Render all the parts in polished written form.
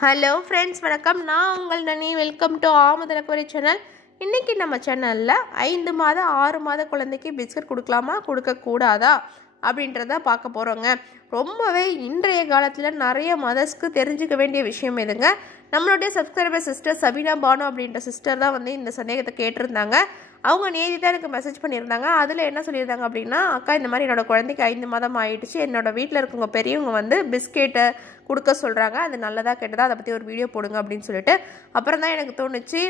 Hello friends, வணக்கம். நான் உங்கள் நனி. வெல்கம் டு ஆமதனக்குறை சேனல். இன்றைக்கி நம்ம சேனலில் 5 மாத 6 மாத குழந்தைக்கு பிஸ்கட் கொடுக்கலாமா கொடுக்கக்கூடாதா அப்படின்றத பார்க்க போகிறோங்க. ரொம்பவே இன்றைய காலத்தில் நிறைய மதர்ஸ்க்கு தெரிஞ்சுக்க வேண்டிய விஷயம் எதுங்க. நம்மளுடைய சப்ஸ்கிரைபர் சிஸ்டர் சபீனா பானு அப்படின்ற சிஸ்டர் தான் வந்து இந்த சந்தேகத்தை கேட்டிருந்தாங்க. அவங்க நேற்று தான் எனக்கு மெசேஜ் பண்ணியிருந்தாங்க. அதில் என்ன சொல்லியிருந்தாங்க அப்படின்னா, அக்கா இந்த மாதிரி என்னோடய குழந்தைக்கு 5 மாதம் ஆகிடுச்சு, என்னோடய வீட்டில் இருக்கவங்க பெரியவங்க வந்து பிஸ்கெட்டை கொடுக்க சொல்கிறாங்க, அது நல்லதாக கெட்டதா, அதை பற்றி ஒரு வீடியோ போடுங்க அப்படின்னு சொல்லிட்டு. அப்புறம் தான் எனக்கு தோணுச்சு,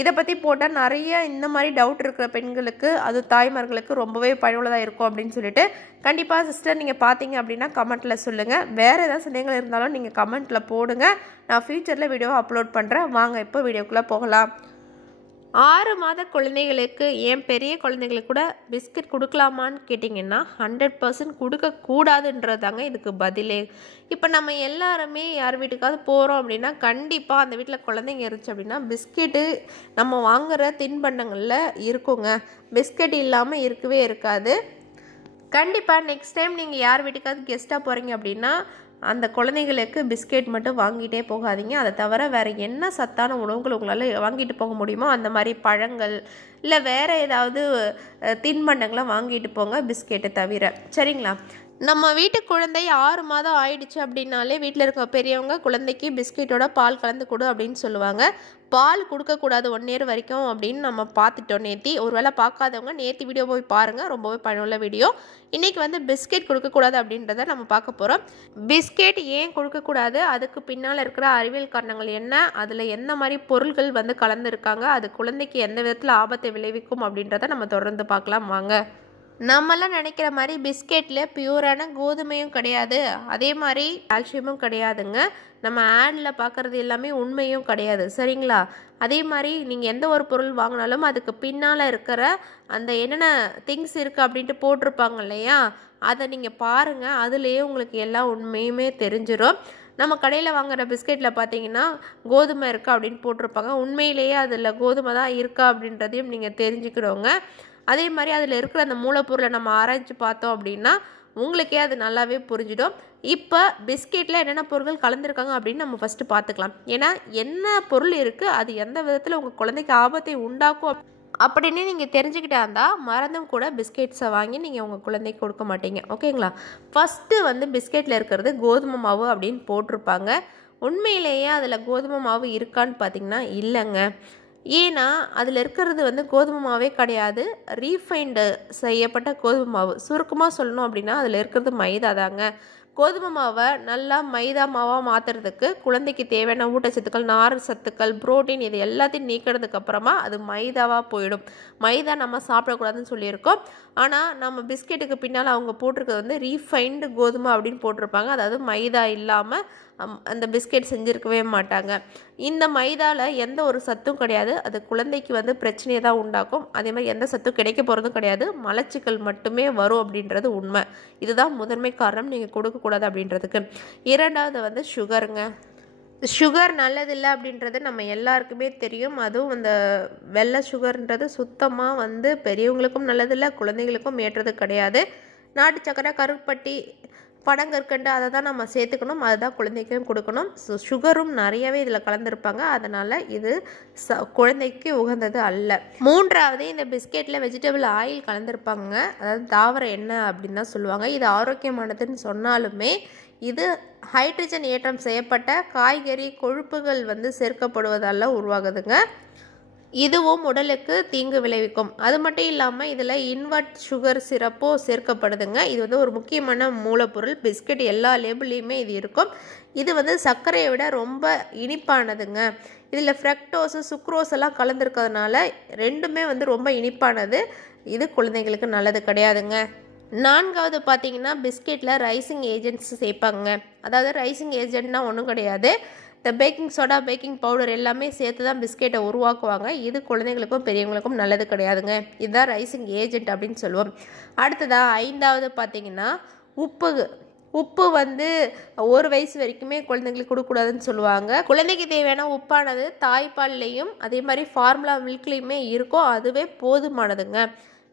இதை பற்றி போட்டால் நிறைய இந்த மாதிரி டவுட் இருக்கிற பெண்களுக்கு, அது தாய்மார்களுக்கு ரொம்பவே பயனுள்ளதாக இருக்கும் அப்படின்னு சொல்லிட்டு. கண்டிப்பாக சிஸ்டர் நீங்கள் பார்த்தீங்க அப்படின்னா கமெண்ட்டில் சொல்லுங்கள். வேறு ஏதாவது சந்தேகங்கள் இருந்தாலும் நீங்கள் கமெண்ட்டில் போடுங்க. நான் ஃப்யூச்சரில் வீடியோவை அப்லோட் பண்ணுறேன். வாங்க இப்போ வீடியோக்குள்ளே போகலாம். 6 மாத குழந்தைகளுக்கு, ஏன் பெரிய குழந்தைங்களுக்கு கூட பிஸ்கட் கொடுக்கலாமான்னு கேட்டிங்கன்னா 100% கொடுக்கக்கூடாதுன்றதாங்க இதுக்கு பதிலே. இப்போ நம்ம எல்லாருமே யார் வீட்டுக்காவது போகிறோம் அப்படின்னா கண்டிப்பாக அந்த வீட்டில் குழந்தைங்க இருந்துச்சு அப்படின்னா பிஸ்கெட்டு நம்ம வாங்குகிற தின்பண்டங்களில் இருக்குங்க. பிஸ்கெட் இல்லாமல் இருக்கவே இருக்காது. கண்டிப்பாக நெக்ஸ்ட் டைம் நீங்கள் யார் வீட்டுக்காவது கெஸ்ட்டாக போகிறீங்க அப்படின்னா அந்த குழந்தைங்களுக்கு பிஸ்கெட் மட்டும் வாங்கிட்டே போகாதீங்க. அதை தவிர வேறு என்ன சத்தான உணவுகள் உங்களால் வாங்கிட்டு போக முடியுமோ அந்த மாதிரி பழங்கள் இல்லை வேறு ஏதாவது தின்பண்டங்களை வாங்கிட்டு போங்க, பிஸ்கெட்டை தவிர. சரிங்களா? நம்ம வீட்டு குழந்தை 6 மாதம் ஆயிடுச்சு அப்படின்னாலே வீட்டில் இருக்க பெரியவங்க குழந்தைக்கு பிஸ்கெட்டோட பால் கலந்து கொடு அப்படின்னு சொல்லுவாங்க. பால் கொடுக்கக்கூடாது 1 இயர் வரைக்கும் அப்படின்னு நம்ம பார்த்துட்டோம் நேத்தி. ஒருவேளை பார்க்காதவங்க நேத்தி வீடியோ போய் பாருங்கள், ரொம்பவே பயனுள்ள வீடியோ. இன்றைக்கி வந்து பிஸ்கெட் கொடுக்கக்கூடாது அப்படின்றத நம்ம பார்க்க போகிறோம். பிஸ்கெட் ஏன் கொடுக்கக்கூடாது, அதுக்கு பின்னால் இருக்கிற அறிவியல் காரணங்கள் என்ன, அதில் எந்த மாதிரி பொருள்கள் வந்து கலந்துருக்காங்க, அது குழந்தைக்கு எந்த விதத்தில் ஆபத்தை விளைவிக்கும் அப்படின்றத நம்ம தொடர்ந்து பார்க்கலாம் வாங்க. நம்மளாம் நினைக்கிற மாதிரி பிஸ்கெட்டில் பியூரான கோதுமையும் கிடையாது, அதே மாதிரி கால்சியமும் கிடையாதுங்க. நம்ம ஆடில் பார்க்குறது எல்லாமே உண்மையும் கிடையாது. சரிங்களா? அதே மாதிரி நீங்கள் எந்த ஒரு பொருள் வாங்கினாலும் அதுக்கு பின்னால் இருக்கிற அந்த என்னென்ன திங்ஸ் இருக்குது அப்படின்ட்டு போட்டிருப்பாங்க இல்லையா, அதை நீங்கள் பாருங்கள். அதுலேயே உங்களுக்கு எல்லா உண்மையுமே தெரிஞ்சிடும். நம்ம கடையில் வாங்குகிற பிஸ்கெட்டில் பார்த்தீங்கன்னா கோதுமை இருக்கா அப்படின்னு போட்டிருப்பாங்க. உண்மையிலேயே அதில் கோதுமை தான் இருக்கா அப்படின்றதையும் நீங்கள் தெரிஞ்சுக்கிடுவோங்க. அதே மாதிரி அதில் இருக்கிற அந்த மூலப்பொருளை நம்ம ஆராய்ச்சி பார்த்தோம் அப்படின்னா உங்களுக்கே அது நல்லாவே புரிஞ்சிடும். இப்போ பிஸ்கெட்டில் என்னென்ன பொருட்கள் கலந்துருக்காங்க அப்படின்னு நம்ம ஃபஸ்ட்டு பார்த்துக்கலாம். ஏன்னா என்ன பொருள் இருக்குது, அது எந்த விதத்தில் உங்கள் குழந்தைக்கு ஆபத்தை உண்டாக்கும் அப்படின்னு நீங்கள் தெரிஞ்சுக்கிட்டா இருந்தால் மறந்தும் கூட பிஸ்கெட்ஸை வாங்கி நீங்கள் உங்கள் குழந்தைக்கு கொடுக்க மாட்டீங்க. ஓகேங்களா? ஃபஸ்ட்டு வந்து பிஸ்கெட்டில் இருக்கிறது கோதுமை மாவு அப்படின்னு போட்டிருப்பாங்க. உண்மையிலேயே அதில் கோதுமை மாவு இருக்கான்னு பார்த்தீங்கன்னா இல்லைங்க. ஏன்னா அதில் இருக்கிறது வந்து கோதுமை மாவே கிடையாது, ரீஃபைண்டு செய்யப்பட்ட கோதுமை மாவு. சுருக்கமாக சொல்லணும் அப்படின்னா அதில் இருக்கிறது மைதா தாங்க. கோதுமை மாவை நல்லா மைதா மாவாக மாற்றுறதுக்கு குழந்தைக்கு தேவையான ஊட்டச்சத்துக்கள், நார் சத்துக்கள், புரோட்டீன் இது எல்லாத்தையும் நீக்கிறதுக்கு அப்புறமா அது மைதாவாக போயிடும். மைதா நம்ம சாப்பிடக்கூடாதுன்னு சொல்லியிருக்கோம். ஆனால் நம்ம பிஸ்கெட்டுக்கு பின்னால் அவங்க போட்டிருக்கிறது வந்து ரீஃபைண்டு கோதுமை அப்படின்னு போட்டிருப்பாங்க. அதாவது மைதா இல்லாமல் அந்த பிஸ்கெட் செஞ்சுருக்கவே மாட்டாங்க. இந்த மைதாவில் எந்த ஒரு சத்தும் கிடையாது. அது குழந்தைக்கு வந்து பிரச்சனையை தான் உண்டாக்கும். அதே மாதிரி எந்த சத்தும் கிடைக்க போகிறதும் கிடையாது. மலச்சிக்கல் மட்டுமே வரும் அப்படின்றது உண்மை. இதுதான் முதன்மை காரணம் நீங்கள் கொடுக்கக்கூடாது அப்படின்றதுக்கு. இரண்டாவது வந்து சுகருங்க. சுகர் நல்லதில்லை அப்படின்றது நம்ம எல்லாருக்குமே தெரியும். அதுவும் அந்த வெள்ளை சுகர்ன்றது சுத்தமாக வந்து பெரியவங்களுக்கும் நல்லதில்லை, குழந்தைகளுக்கும் ஏற்றது கிடையாது. நாட்டு சக்கரை, கருப்பட்டி, பனங்கற்கண்டு அதை தான் நம்ம சேர்த்துக்கணும், அதுதான் குழந்தைக்கும் கொடுக்கணும். ஸோ சுகரும் நிறையவே இதில் கலந்துருப்பாங்க. அதனால் இது குழந்தைக்கு உகந்தது அல்ல. மூன்றாவது, இந்த பிஸ்கெட்டில் வெஜிடபிள் ஆயில் கலந்துருப்பாங்க. அதாவது தாவர எண்ணெய் அப்படின்னு தான் சொல்லுவாங்க. இது ஆரோக்கியமானதுன்னு சொன்னாலுமே இது ஹைட்ரஜன் ஏற்றம் செய்யப்பட்ட காய்கறி கொழுப்புகள் வந்து சேர்க்கப்படுவதால் உருவாகுதுங்க. இதுவும் உடலுக்கு தீங்கு விளைவிக்கும். அது மட்டும் இல்லாமல் இதில் இன்வெர்ட் சுகர் சிரப்போ சேர்க்கப்படுதுங்க. இது வந்து ஒரு முக்கியமான மூலப்பொருள். பிஸ்கெட் எல்லா லேபிள்லேயுமே இது இருக்கும். இது வந்து சர்க்கரையை விட ரொம்ப இனிப்பானதுங்க. இதில் ஃப்ரக்டோஸு, சுக்ரோஸ் எல்லாம் கலந்துருக்கிறதுனால ரெண்டுமே வந்து ரொம்ப இனிப்பானது. இது குழந்தைங்களுக்கு நல்லது கிடையாதுங்க. நான்காவது பார்த்தீங்கன்னா பிஸ்கெட்டில் ரைசிங் ஏஜென்ட்ஸ் சேர்ப்பாங்க. அதாவது ரைசிங் ஏஜென்ட்னா ஒன்றும் கிடையாது, இந்த பேக்கிங் சோடா, பேக்கிங் பவுடர் எல்லாமே சேர்த்து தான் பிஸ்கெட்டை உருவாக்குவாங்க. இது குழந்தைங்களுக்கும் பெரியவங்களுக்கும் நல்லது கிடையாதுங்க. இதுதான் ரைசிங் ஏஜென்ட் அப்படின்னு சொல்லுவோம். அடுத்ததாக 5வது பார்த்தீங்கன்னா உப்பு வந்து 1 வயசு வரைக்குமே குழந்தைங்களுக்கு கொடுக்கக்கூடாதுன்னு சொல்லுவாங்க. குழந்தைக்கு தேவையான உப்பானது தாய்ப்பால்லையும் அதே மாதிரி ஃபார்முலா மில்க்லேயுமே இருக்கும், அதுவே போதுமானதுங்க.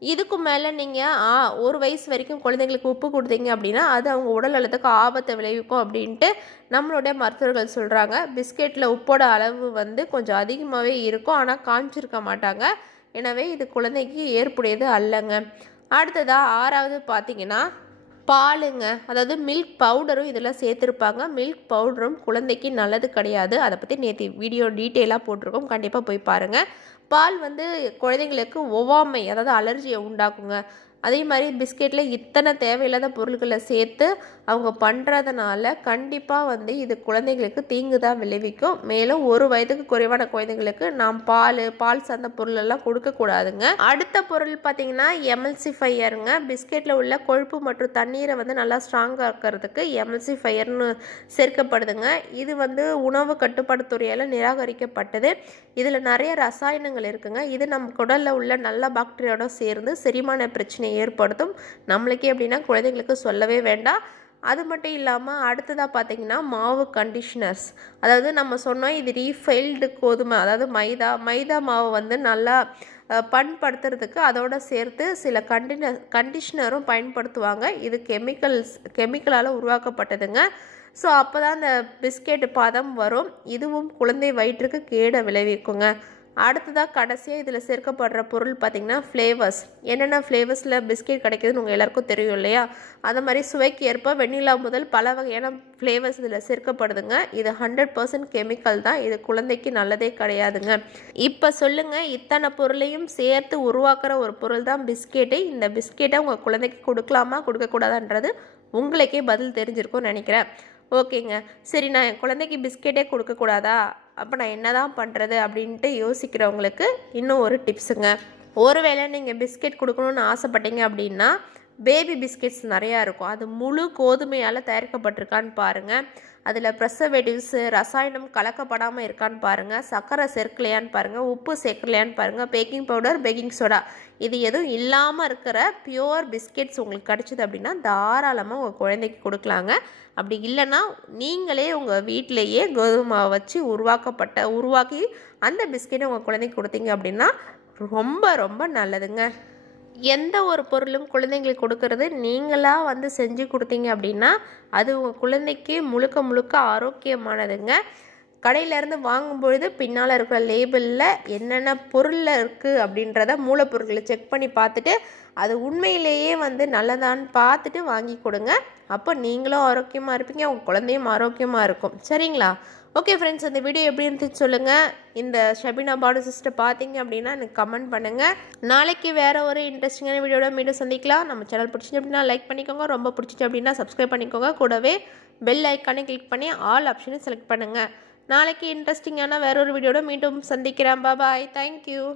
இதுக்கு மேலே நீங்கள் 1 வயசு வரைக்கும் குழந்தைங்களுக்கு உப்பு கொடுத்தீங்க அப்படின்னா அது அவங்க உடல் நலத்துக்கு ஆபத்தை விளைவிக்கும் அப்படின்ட்டு நம்மளுடைய மருத்துவர்கள் சொல்கிறாங்க. பிஸ்கெட்டில் உப்போட அளவு வந்து கொஞ்சம் அதிகமாகவே இருக்கும், ஆனால் காமிச்சிருக்க மாட்டாங்க. எனவே இது குழந்தைக்கு ஏற்புடையது அல்லங்க. அடுத்ததாக 6வது பார்த்தீங்கன்னா பாலுங்க. அதாவது மில்க் பவுடரும் இதில் சேர்த்துருப்பாங்க. மில்க் பவுடரும் குழந்தைக்கு நல்லது கிடையாது. அதை பற்றி நேற்று வீடியோ டீட்டெயிலாக போட்டிருக்கோம், கண்டிப்பாக போய் பாருங்கள். பால் வந்து குழந்தைங்களுக்கு ஒவ்வாமை, அதாவது அலர்ஜியை உண்டாக்குங்க. அதே மாதிரி பிஸ்கெட்டில் இத்தனை தேவையில்லாத பொருட்களை சேர்த்து அவங்க பண்ணுறதுனால கண்டிப்பாக வந்து இது குழந்தைங்களுக்கு தீங்கு தான் விளைவிக்கும். மேலும் 1 வயதுக்கு குறைவான குழந்தைங்களுக்கு நாம் பால் சார்ந்த பொருளெல்லாம் கொடுக்கக்கூடாதுங்க. அடுத்த பொருள் பார்த்திங்கன்னா எமல்சிஃபையருங்க. பிஸ்கெட்டில் உள்ள கொழுப்பு மற்றும் தண்ணீரை வந்து நல்லா ஸ்ட்ராங்காக இருக்கிறதுக்கு எமல்சிஃபையர்னு சேர்க்கப்படுதுங்க. இது வந்து உணவு கட்டுப்பாட்டுத்துறையால் நிராகரிக்கப்பட்டது. இதில் நிறைய ரசாயனங்கள் இருக்குங்க. இது நம்ம குடலில் உள்ள நல்ல பாக்டீரியாவோட சேர்ந்து செரிமான பிரச்சனை ஏற்படுத்தும். நம்மளுக்கே அப்படின்னா குழந்தைங்களுக்கு சொல்லவே வேண்டாம். அது மட்டும் இல்லாமல் அடுத்ததாக பார்த்தீங்கன்னா மாவு கண்டிஷனர்ஸ். அதாவது நம்ம சொன்னோம் இது ரீஃபைல்டு கோதுமை, அதாவது மைதா மாவு வந்து நல்லா பண்படுத்துறதுக்கு அதோட சேர்த்து சில கண்டிஷனரும் பயன்படுத்துவாங்க. இது கெமிக்கலால் உருவாக்கப்பட்டதுங்க. ஸோ அப்போ தான் அந்த பிஸ்கெட் பதம் வரும். இதுவும் குழந்தை வயிற்றுக்கு கேடை விளைவிக்குங்க. அடுத்ததாக கடைசியாக இதில் சேர்க்கப்படுற பொருள் பார்த்திங்கன்னா ஃப்ளேவர்ஸ். என்னென்ன ஃப்ளேவர்ஸில் பிஸ்கெட் கிடைக்குதுன்னு உங்கள் எல்லாருக்கும் தெரியும் இல்லையா? அந்த மாதிரி சுவைக்கு ஏற்ப வெண்ணிலா முதல் பல வகையான ஃப்ளேவர்ஸ் இதில் சேர்க்கப்படுதுங்க. இது 100% கெமிக்கல் தான். இது குழந்தைக்கு நல்லதே கிடையாதுங்க. இப்போ சொல்லுங்கள், இத்தனை பொருளையும் சேர்த்து உருவாக்குற ஒரு பொருள் தான் பிஸ்கெட்டு. இந்த பிஸ்கெட்டை உங்கள் குழந்தைக்கு கொடுக்கலாமா கொடுக்கக்கூடாதான்றது உங்களுக்கே பதில் தெரிஞ்சிருக்கும்னு நினைக்கிறேன். ஓகேங்க, சரி நான் என் குழந்தைக்கு பிஸ்கெட்டே கொடுக்கக்கூடாதா, அப்போ நான் என்ன தான் பண்ணுறது அப்படின்ட்டு யோசிக்கிறவங்களுக்கு இன்னும் ஒரு டிப்ஸுங்க. ஒருவேளை நீங்கள் பிஸ்கெட் கொடுக்கணுன்னு ஆசைப்பட்டீங்க அப்படின்னா பேபி பிஸ்கெட்ஸ் நிறையா இருக்கும். அது முழு கோதுமையால் தயாரிக்கப்பட்டிருக்கான்னு பாருங்கள். அதில் ப்ரெசர்வேட்டிவ்ஸு ரசாயனம் கலக்கப்படாமல் இருக்கான்னு பாருங்கள். சர்க்கரை சேர்க்கலையான்னு பாருங்கள். உப்பு சேர்க்கலையான்னு பாருங்கள். பேக்கிங் பவுடர், பேக்கிங் சோடா இது எதுவும் இல்லாமல் இருக்கிற பியோர் பிஸ்கெட்ஸ் உங்களுக்கு கிடச்சிது அப்படின்னா தாராளமாக உங்கள் குழந்தைக்கு கொடுக்கலாங்க. அப்படி இல்லைன்னா நீங்களே உங்கள் வீட்டிலையே கோதுமை மாவை வச்சு உருவாக்கி அந்த பிஸ்கெட்டை உங்கள் குழந்தைக்கு கொடுத்தீங்க அப்படின்னா ரொம்ப ரொம்ப நல்லதுங்க. எந்த ஒரு பொருளும் குழந்தைங்களுக்கு கொடுக்கறது நீங்களாக வந்து செஞ்சு கொடுத்தீங்க அப்படின்னா அது உங்கள் குழந்தைக்கு முழுக்க ஆரோக்கியமானதுங்க. கடையிலேருந்து வாங்கும்பொழுது பின்னால் இருக்கிற லேபிளில் என்னென்ன பொருளில் இருக்குது அப்படின்றத மூலப்பொருட்களை செக் பண்ணி பார்த்துட்டு அது உண்மையிலேயே வந்து நல்லதான்னு பார்த்துட்டு வாங்கி கொடுங்க. அப்போ நீங்களும் ஆரோக்கியமாக இருப்பீங்க, உங்கள் குழந்தையும் ஆரோக்கியமாக இருக்கும். சரிங்களா? ஓகே ஃப்ரெண்ட்ஸ், இந்த வீடியோ எப்படி இருந்துச்சு சொல்லுங்கள். இந்த ஷபினா பானு சிஸ்டர் பார்த்தீங்க அப்படின்னா எனக்கு கமெண்ட் பண்ணுங்கள். நாளைக்கு வேறு ஒரு இன்ட்ரெஸ்டிங்கான வீடியோட மீண்டும் சந்திக்கலாம். நம்ம சேனல் பிடிச்சிச்சு அப்படின்னா லைக் பண்ணிக்கோங்க, ரொம்ப பிடிச்சிச்சு அப்படின்னா சப்ஸ்கிரைப் பண்ணிக்கோங்க. கூடவே பெல் ஐக்கானே கிளிக் பண்ணி ஆல் ஆப்ஷனை செலக்ட் பண்ணுங்கள். நாளைக்கு இன்ட்ரெஸ்டிங்கான வேற ஒரு வீடியோட மீண்டும் சந்திக்கிறேன். பாய், தேங்க்யூ.